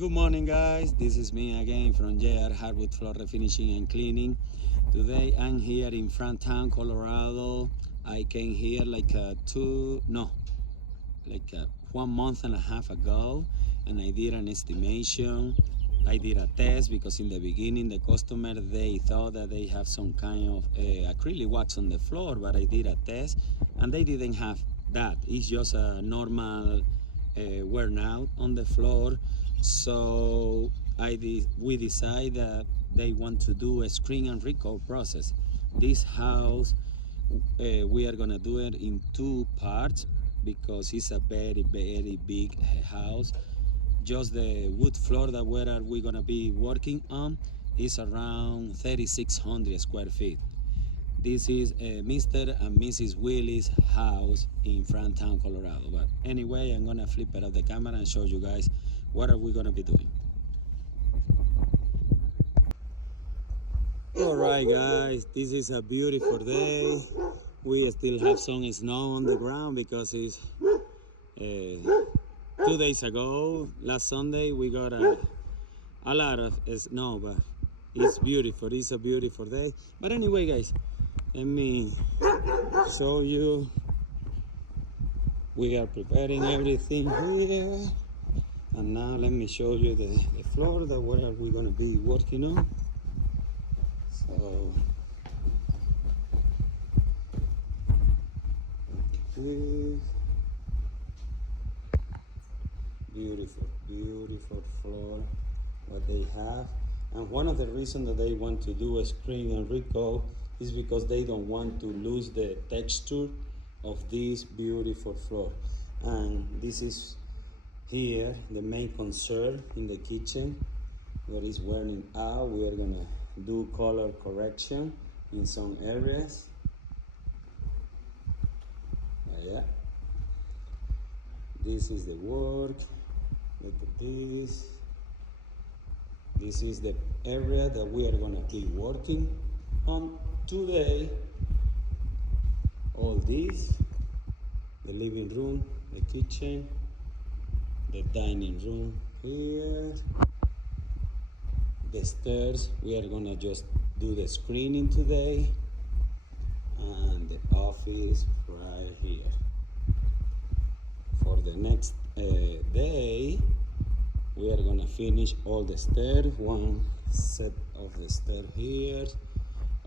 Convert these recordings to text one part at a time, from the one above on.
Good morning, guys. This is me again from J.R.Hardwoodfloor Refinishing and Cleaning. Today I'm here in Fronttown, Colorado. I came here like 1 month and a half ago, and I did an estimation. I did a test because in the beginning the customer, they thought that they have some kind of acrylic wax on the floor, but I did a test and they didn't have that. It's just a normal wear out on the floor. So we decided that they want to do a screen and recall process. This house, we are gonna do it in 2 parts because it's a very big house. Just the wood floor that we're gonna be working on is around 3,600 square feet. This is Mr. and Mrs. Willis' house in Fronttown, Colorado. But anyway, I'm gonna flip it off the camera and show you guys what are we gonna be doing. All right, guys, this is a beautiful day. We still have some snow on the ground because it's 2 days ago, last Sunday, we got a lot of snow, but it's beautiful. It's a beautiful day. But anyway, guys, let me show you. We are preparing everything here. And now let me show you the floor that what are we gonna be working on. So beautiful floor what they have. And one of the reasons that they want to do a screen and recall is because they don't want to lose the texture of this beautiful floor. And this is here the main concern in the kitchen where it's wearing out. We are gonna do color correction in some areas. Yeah, this is the work. Look at this. This is the area that we are gonna be working on today. All this, the living room, the kitchen, the dining room here, the stairs. We are gonna just do the screening today, and the office right here. For the next day, we are gonna finish all the stairs, one set of the stairs here.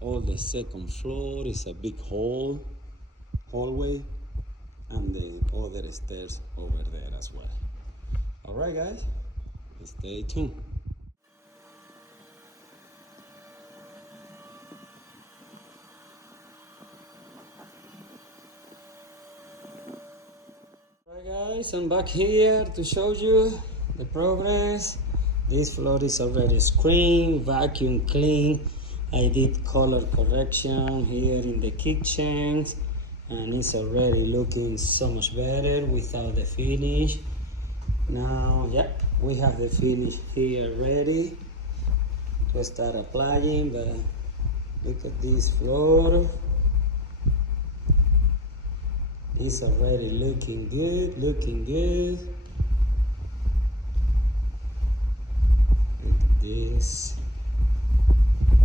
All the second floor is a big hallway, and the other stairs over there as well. All right, guys, stay tuned. Alright, guys, I'm back here to show you the progress. This floor is already screened, vacuum clean. I did color correction here in the kitchens, and it's already looking so much better without the finish. Now, yeah, we have the finish here ready to start applying, but look at this floor. It's already looking good. Look at this.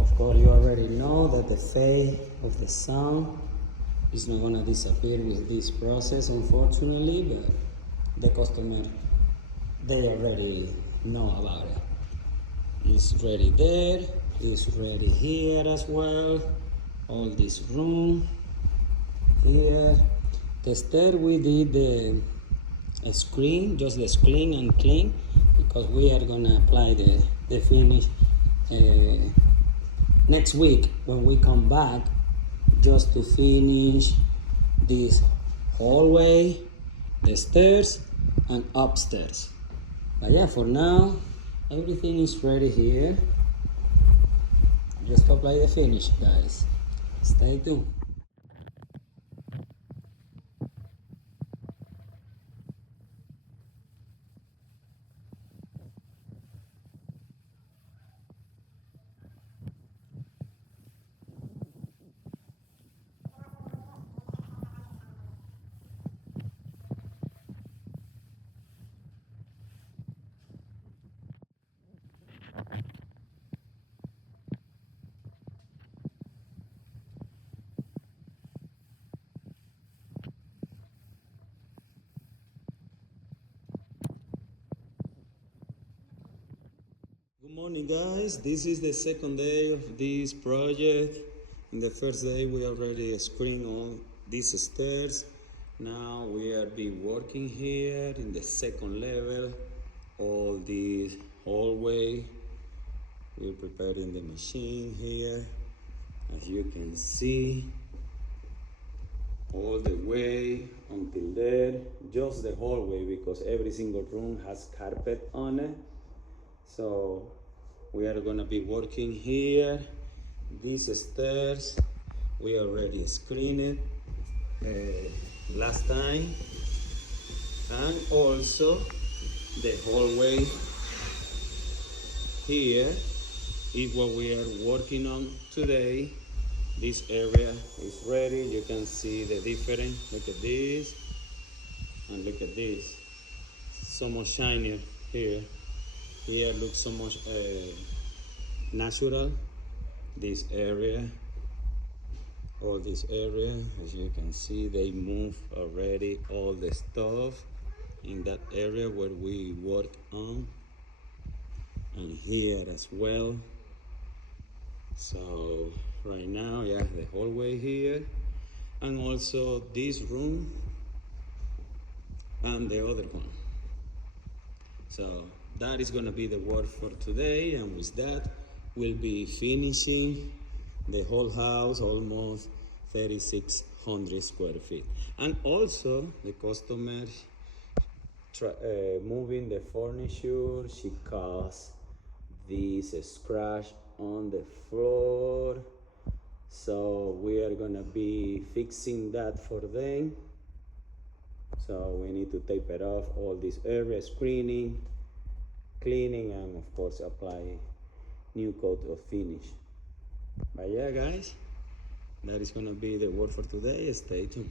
Of course, you already know that the fade of the sun is not gonna disappear with this process, unfortunately, but the customer, they already know about it. It's ready there, it's ready here as well. All this room here. The stair, we did the screen, just the screen and clean, because we are gonna apply the finish next week when we come back, just to finish this hallway, the stairs, and upstairs. But yeah, for now, everything is ready here. Just apply the finish, guys. Stay tuned. Morning guys, this is the second day of this project. In the first day we already screened all these stairs. Now we are be working here in the second level, all this hallway. We're preparing the machine here, as you can see, all the way until there, just the hallway, because every single room has carpet on it. So we are gonna be working here. These stairs, we already screened it last time. And also the hallway here is what we are working on today. This area is ready. You can see the difference. Look at this and look at this. So much shinier here. Here looks so much natural. This area, all this area, as you can see, they move already all the stuff in that area where we work on, and here as well. So right now, yeah, the hallway here, and also this room and the other one. So that is gonna be the work for today, and with that, we'll be finishing the whole house, almost 3,600 square feet. And also the customer moving the furniture, she caused this scratch on the floor. So we are gonna be fixing that for them. So we need to tape it off, all this area, screening, cleaning, and of course apply new coat of finish. But yeah guys, that is gonna be the work for today. Stay tuned.